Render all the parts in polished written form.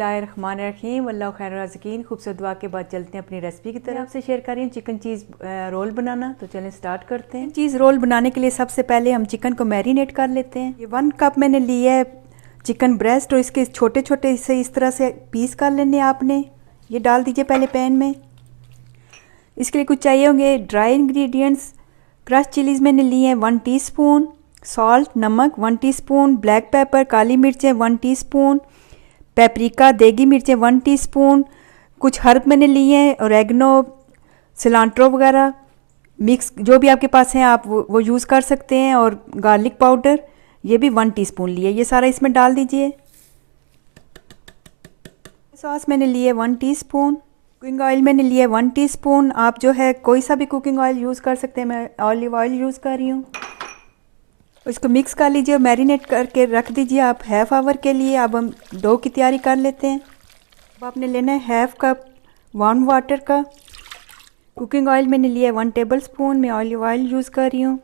बिस्मिल्लाहिर्रहमानिर्रहीम अल्लाह खैर राज़िकीन। खूबसूरत दुआ के बाद चलते हैं अपनी रेसिपी की तरफ से शेयर कर रही हूँ चिकन चीज़ रोल बनाना। तो चलें स्टार्ट करते हैं। चीज़ रोल बनाने के लिए सबसे पहले हम चिकन को मैरिनेट कर लेते हैं। ये 1 कप मैंने लिया है चिकन ब्रेस्ट और इसके छोटे छोटे से इस तरह से पीस कर लेने आपने। ये डाल दीजिए पहले पैन में। इसके लिए कुछ चाहिए होंगे ड्राई इंग्रेडिएंट्स। क्रश चिलीज़ मैंने लिए हैं 1 टीस्पून, सॉल्ट नमक 1 टीस्पून, ब्लैक पेपर काली मिर्चें 1 टीस्पून, पेपरिका देगी मिर्चें 1 टीस्पून, कुछ हर्ब मैंने लिए हैं ओरेगनो सिलांट्रो वगैरह मिक्स जो भी आपके पास हैं आप वो यूज़ कर सकते हैं, और गार्लिक पाउडर ये भी 1 टीस्पून लिए। ये सारा इसमें डाल दीजिए। सॉस मैंने लिए 1 टीस्पून, कुकिंग ऑयल मैंने लिया 1 टीस्पून। आप जो है कोई सा भी कुकिंग ऑयल यूज़ कर सकते हैं, मैं ऑलिव ऑयल यूज़ कर रही हूँ। इसको मिक्स कर लीजिए और मैरिनेट करके रख दीजिए आप हाफ़ आवर के लिए। अब हम डो की तैयारी कर लेते हैं। अब आपने लेना है हाफ़ कप वार्म वाटर का। कुकिंग ऑयल मैंने लिया 1 टेबल स्पून, मैं ऑलिव ऑयल यूज़ कर रही हूँ।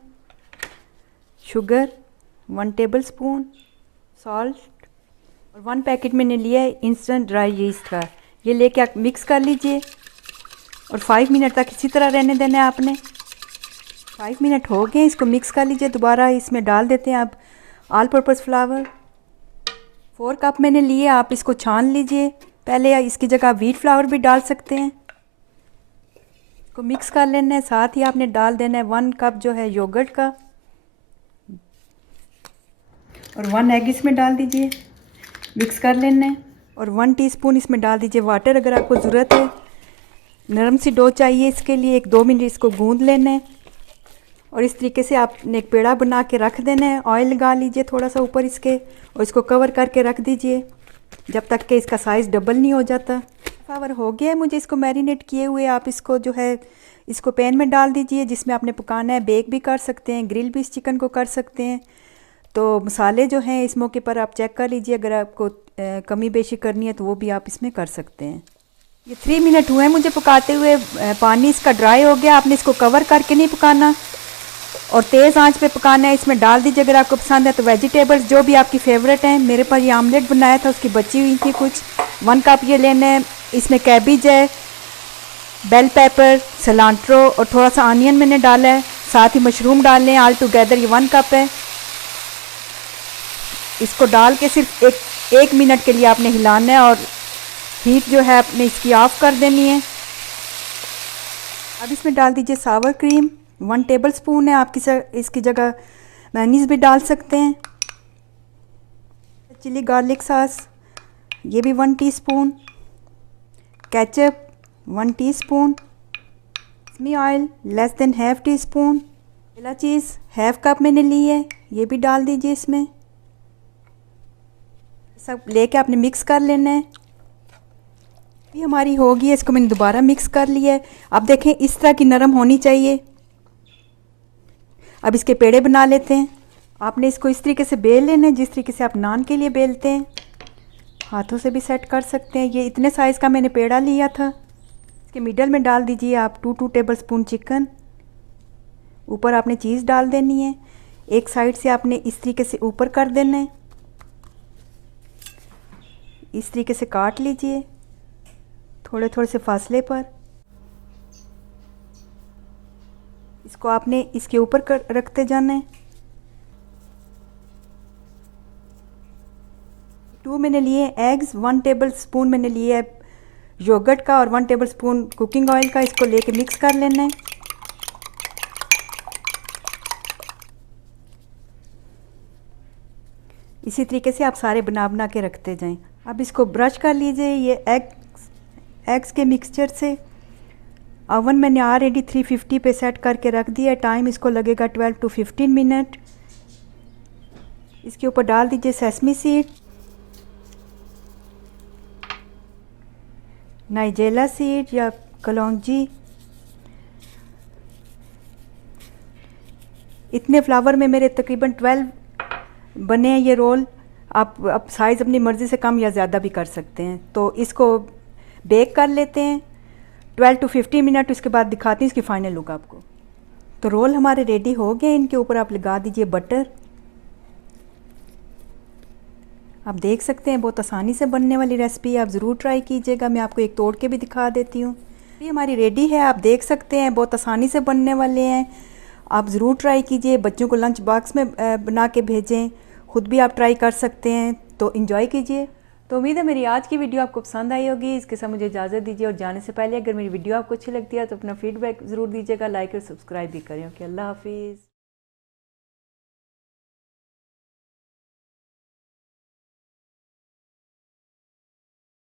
शुगर 1 टेबल स्पून, सॉल्ट और 1 पैकेट मैंने लिया है इंस्टेंट ड्राई यीस्ट का। ये लेके आप मिक्स कर लीजिए और 5 मिनट तक इसी तरह रहने देना है आपने। 5 मिनट हो गए, इसको मिक्स कर लीजिए। दोबारा इसमें डाल देते हैं आप ऑल पर्पज़ फ्लावर 4 कप मैंने लिए। आप इसको छान लीजिए पहले, इसकी जगह आप व्हीट फ्लावर भी डाल सकते हैं। इसको मिक्स कर लेना है। साथ ही आपने डाल देना है 1 कप जो है योगर्ट का, और 1 एग इसमें डाल दीजिए। मिक्स कर लेना है और 1 टीस्पून इसमें डाल दीजिए वाटर अगर आपको ज़रूरत है। नरम सी डो चाहिए इसके लिए। 1-2 मिनट इसको गूंद लेना है और इस तरीके से आपने एक पेड़ा बना के रख देना है। ऑयल लगा लीजिए थोड़ा सा ऊपर इसके और इसको कवर करके रख दीजिए जब तक कि इसका साइज़ डबल नहीं हो जाता। फ्लावर हो गया है मुझे इसको मैरिनेट किए हुए। आप इसको जो है इसको पैन में डाल दीजिए जिसमें आपने पकाना है। बेक भी कर सकते हैं, ग्रिल भी इस चिकन को कर सकते हैं। तो मसाले जो हैं इस मौके पर आप चेक कर लीजिए, अगर आपको कमी बेशी करनी है तो वो भी आप इसमें कर सकते हैं। ये 3 मिनट हुए हैं मुझे पकाते हुए। पानी इसका ड्राई हो गया। आपने इसको कवर करके नहीं पकाना और तेज़ आंच पे पकाना है। इसमें डाल दीजिए अगर आपको पसंद है तो वेजिटेबल्स जो भी आपकी फेवरेट हैं। मेरे पास ये आमलेट बनाया था, उसकी बची हुई थी कुछ। 1 कप ये लेना है। इसमें कैबिज है, बेल पेपर, सिलांट्रो और थोड़ा सा ऑनियन मैंने डाला है। साथ ही मशरूम डाल लें। ऑल टुगेदर ये 1 कप है। इसको डाल के सिर्फ एक मिनट के लिए आपने हिलाना है और हीट जो है आपने इसकी ऑफ कर देनी है। अब इसमें डाल दीजिए सावर क्रीम 1 टेबल स्पून है। आप इसकी जगह मेयोनीज़ भी डाल सकते हैं। चिली गार्लिक सॉस ये भी 1 teaspoon, ketchup 1 teaspoon, sesame oil less than ½ teaspoon, vanilla cheese ½ cup मैंने ली है, ये भी डाल दीजिए इसमें। सब लेके आपने मिक्स कर लेना है। ये हमारी होगी, इसको मैंने दोबारा मिक्स कर लिया है। अब देखें इस तरह की नरम होनी चाहिए। अब इसके पेड़े बना लेते हैं। आपने इसको इस तरीके से बेल लेना है जिस तरीके से आप नान के लिए बेलते हैं। हाथों से भी सेट कर सकते हैं। ये इतने साइज़ का मैंने पेड़ा लिया था। इसके मिडल में डाल दीजिए आप 2 टेबल स्पून चिकन। ऊपर आपने चीज़ डाल देनी है। एक साइड से आपने इस तरीके से ऊपर कर देना है। इस तरीके से काट लीजिए थोड़े थोड़े से फासले पर। इसको आपने इसके ऊपर रखते जाना है। 2 मैंने लिए एग्स, 1 टेबल स्पून मैंने लिए है योगर्ट का और 1 टेबल स्पून कुकिंग ऑयल का। इसको लेके मिक्स कर लेना है। इसी तरीके से आप सारे बना के रखते जाएं। अब इसको ब्रश कर लीजिए ये एग्स के मिक्सचर से। ओवन मैंने ऑलरेडी 350 पे सेट करके रख दिया है। टाइम इसको लगेगा 12 to 15 मिनट। इसके ऊपर डाल दीजिए सेसमी सीड, नाइजेला सीड या कलौंजी। इतने फ्लावर में मेरे तकरीबन 12 बने हैं ये रोल। आप अब साइज़ अपनी मर्ज़ी से कम या ज़्यादा भी कर सकते हैं। तो इसको बेक कर लेते हैं 12 to 15 मिनट। उसके बाद दिखाती हूँ इसकी फ़ाइनल लुक आपको। तो रोल हमारे रेडी हो गए। इनके ऊपर आप लगा दीजिए बटर। आप देख सकते हैं बहुत आसानी से बनने वाली रेसिपी, आप ज़रूर ट्राई कीजिएगा। मैं आपको एक तोड़ के भी दिखा देती हूँ। ये हमारी रेडी है, आप देख सकते हैं बहुत आसानी से बनने वाले हैं। आप ज़रूर ट्राई कीजिए, बच्चों को लंच बॉक्स में बना के भेजें, ख़ुद भी आप ट्राई कर सकते हैं। तो एंजॉय कीजिए। तो उम्मीद है मेरी आज की वीडियो आपको पसंद आई होगी। इसके साथ मुझे इजाज़त दीजिए और जाने से पहले अगर मेरी वीडियो आपको अच्छी लगती है तो अपना फीडबैक ज़रूर दीजिएगा, लाइक और सब्सक्राइब भी करें। ओके, अल्लाह हाफिज़।